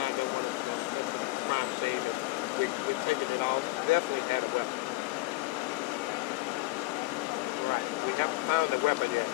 homicide, don't want to let the crime scene, and we're taking it off. Definitely had a weapon. Right. We haven't found the weapon yet.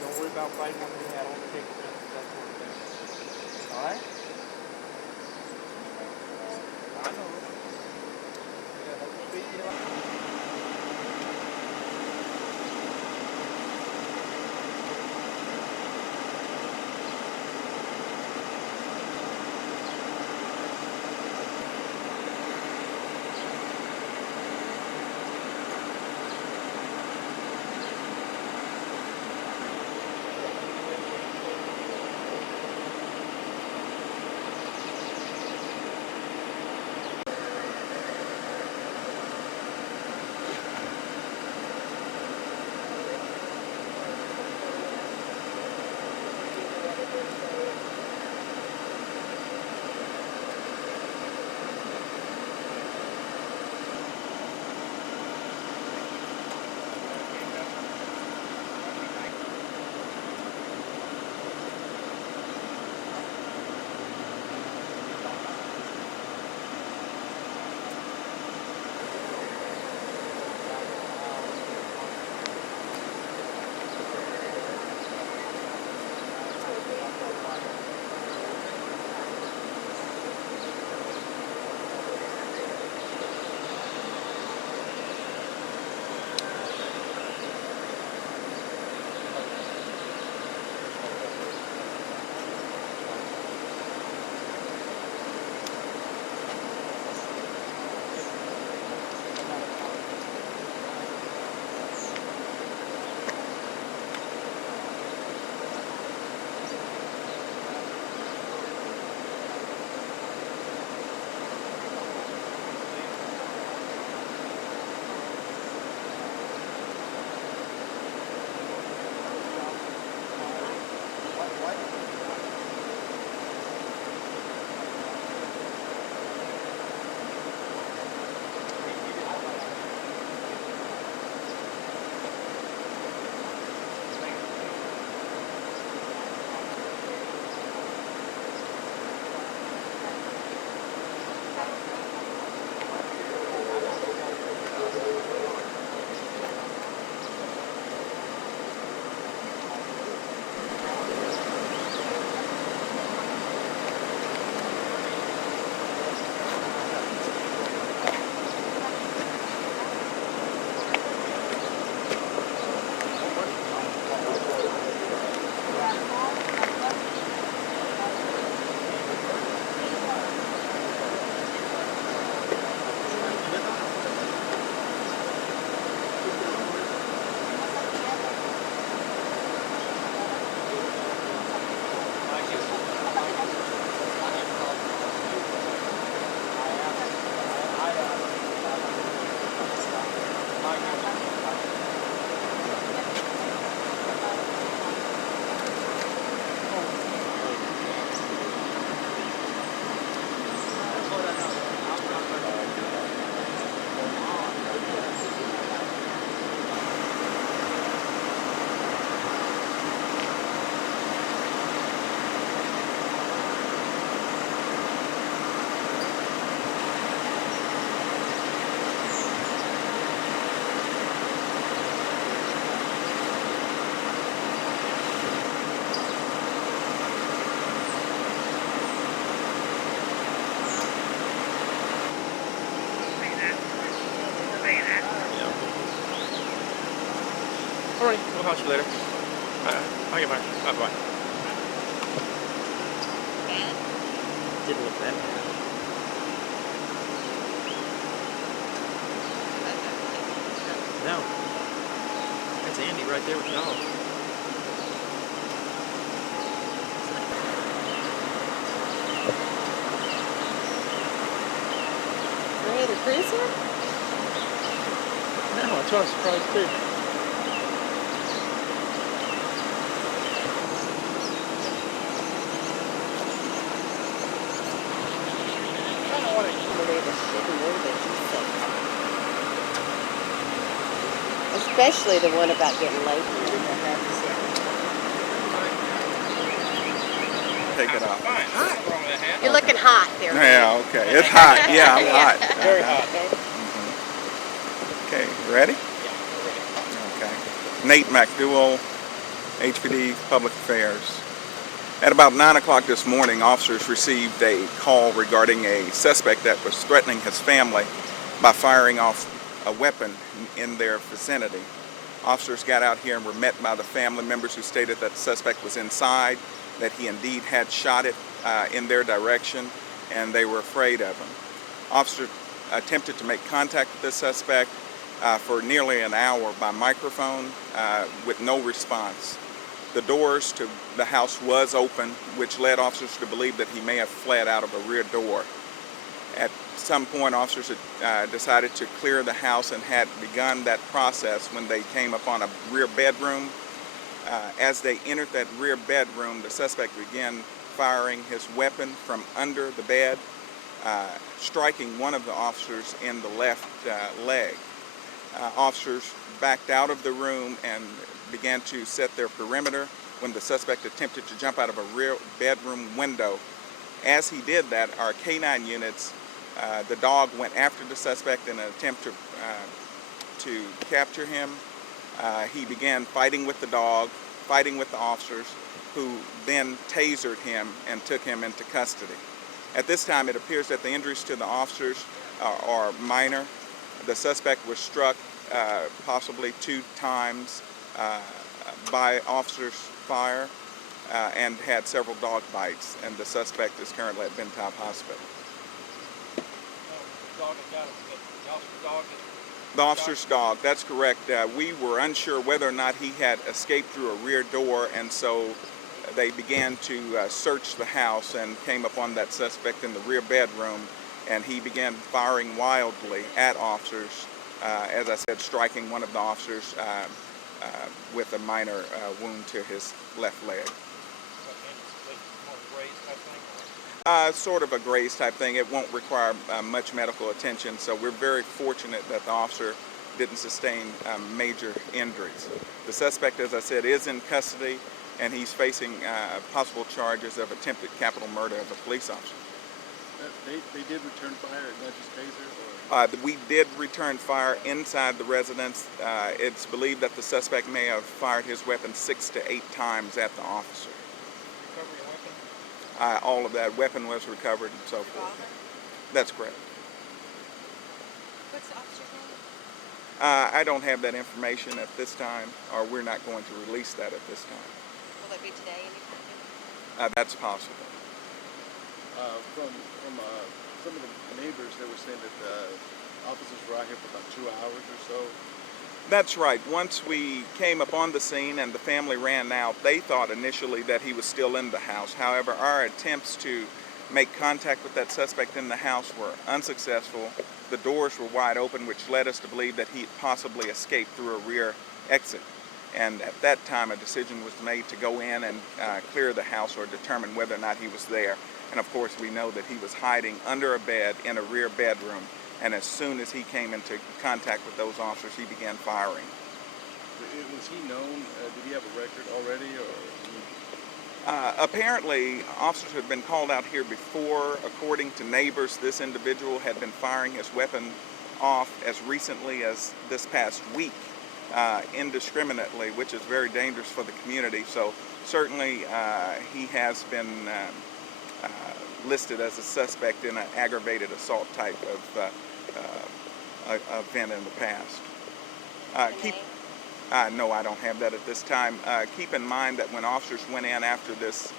Don't worry about fighting on me. I don't take offense to that sort of thing. All right? I know. Yeah, don't speak to me like All right, we'll house you later. I'll get mine. Bye. Bad? Didn't look that bad. No. That's Andy right there with the dog. Any other crews here? No, that's why I was surprised too. I don't want to believe a shitty word that you said. Especially the one about getting late. Take it off. Fine. Nothing wrong with that hat. You're looking hot there. Yeah, okay. It's hot. Yeah, I'm hot. Very hot. Okay, ready? Yeah, we're ready. Okay. Nate McDowell, HPD Public Affairs. At about 9 o'clock this morning, officers received a call regarding a suspect that was threatening his family by firing off a weapon in their vicinity. Officers got out here and were met by the family members who stated that the suspect was inside, that he indeed had shot it in their direction, and they were afraid of him. Officers attempted to make contact with this suspect for nearly an hour by microphone with no response. The doors to the house was open, which led officers to believe that he may have fled out of a rear door. At some point, officers had decided to clear the house and had begun that process when they came upon a rear bedroom. As they entered that rear bedroom, the suspect began firing his weapon from under the bed, striking one of the officers in the left leg. Officers backed out of the room and began to set their perimeter when the suspect attempted to jump out of a rear bedroom window. As he did that, our K-9 units, the dog went after the suspect in an attempt to capture him. He began fighting with the dog, fighting with the officers, who then tasered him and took him into custody. At this time, it appears that the injuries to the officers are minor. The suspect was struck possibly 2 times by officers' fire and had several dog bites, and the suspect is currently at Bentop Hospital. The officer's dog, that's correct. We were unsure whether or not he had escaped through a rear door, and so they began to search the house and came upon that suspect in the rear bedroom, and he began firing wildly at officers, as I said, striking one of the officers with a minor wound to his left leg. Sort of a graze type thing. It won't require much medical attention, so we're very fortunate that the officer didn't sustain major injuries. The suspect, as I said, is in custody, and he's facing possible charges of attempted capital murder of a police officer. They did return fire, not just tasers? We did return fire inside the residence. It's believed that the suspect may have fired his weapon 6 to 8 times at the officer. Recovery of weapon? All of that weapon was recovered and so forth. That's correct. What's the officer's name? I don't have that information at this time, or we're not going to release that at this time. Will it be today anytime? That's possible. From some of the neighbors, they were saying that the officers were out here for about 2 hours or so. That's right. Once we came upon the scene and the family ran out, they thought initially that he was still in the house. However, our attempts to make contact with that suspect in the house were unsuccessful. The doors were wide open, which led us to believe that he possibly escaped through a rear exit. And at that time, a decision was made to go in and clear the house or determine whether or not he was there. And of course, we know that he was hiding under a bed in a rear bedroom. And as soon as he came into contact with those officers, he began firing. Was he known? Did he have a record already? Apparently, officers had been called out here before. According to neighbors, this individual had been firing his weapon off as recently as this past week, indiscriminately, which is very dangerous for the community. So certainly he has been listed as a suspect in an aggravated assault type of event in the past. No, I don't have that at this time. Keep in mind that when officers went in after this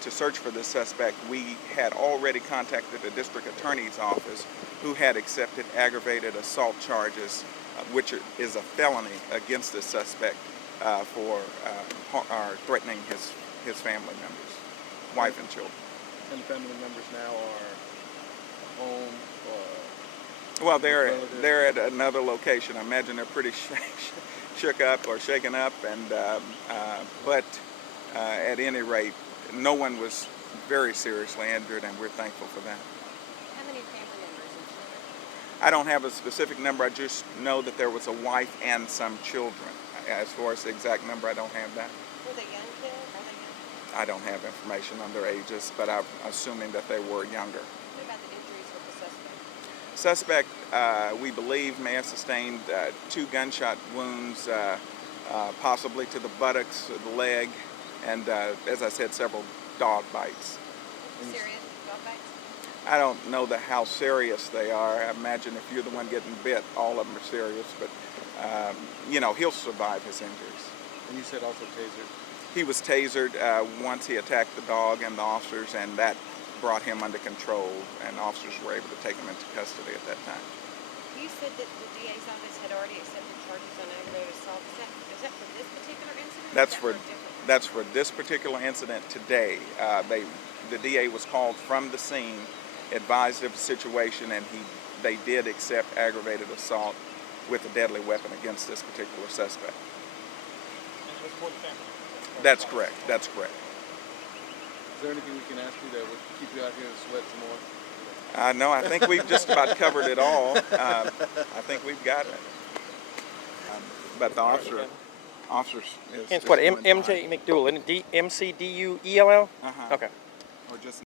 to search for this suspect, we had already contacted the district attorney's office, who had accepted aggravated assault charges, which is a felony against this suspect for threatening his family members, wife and children. And family members now are home or... Well, they're at another location. I imagine they're pretty shook up or shaken up, and but at any rate, no one was very seriously injured, and we're thankful for that. How many family members and children? I don't have a specific number. I just know that there was a wife and some children. As far as the exact number, I don't have that. Were they young kids? Are they young? I don't have information on their ages, but I'm assuming that they were younger. What about the injuries with the suspect? Suspect, we believe, may have sustained 2 gunshot wounds, possibly to the buttocks, the leg, and as I said, several dog bites. Serious dog bites? I don't know how serious they are. I imagine if you're the one getting bit, all of them are serious, but you know, he'll survive his injuries. And you said also tasered? He was tasered once he attacked the dog and the officers, and that brought him under control, and officers were able to take him into custody at that time. You said that the DA's office had already accepted charges on aggravated assault. Is that for this particular incident? That's for this particular incident today. The DA was called from the scene, advised of the situation, and they did accept aggravated assault with a deadly weapon against this particular suspect. That's correct. That's correct. Is there anything we can ask you that would keep you out here to sweat some more? No, I think we've just about covered it all. I think we've got it. But the officers is... It's what, doing MJ fine. McDougal, isn't it? MCDUELL? Uh-huh. Okay. Or just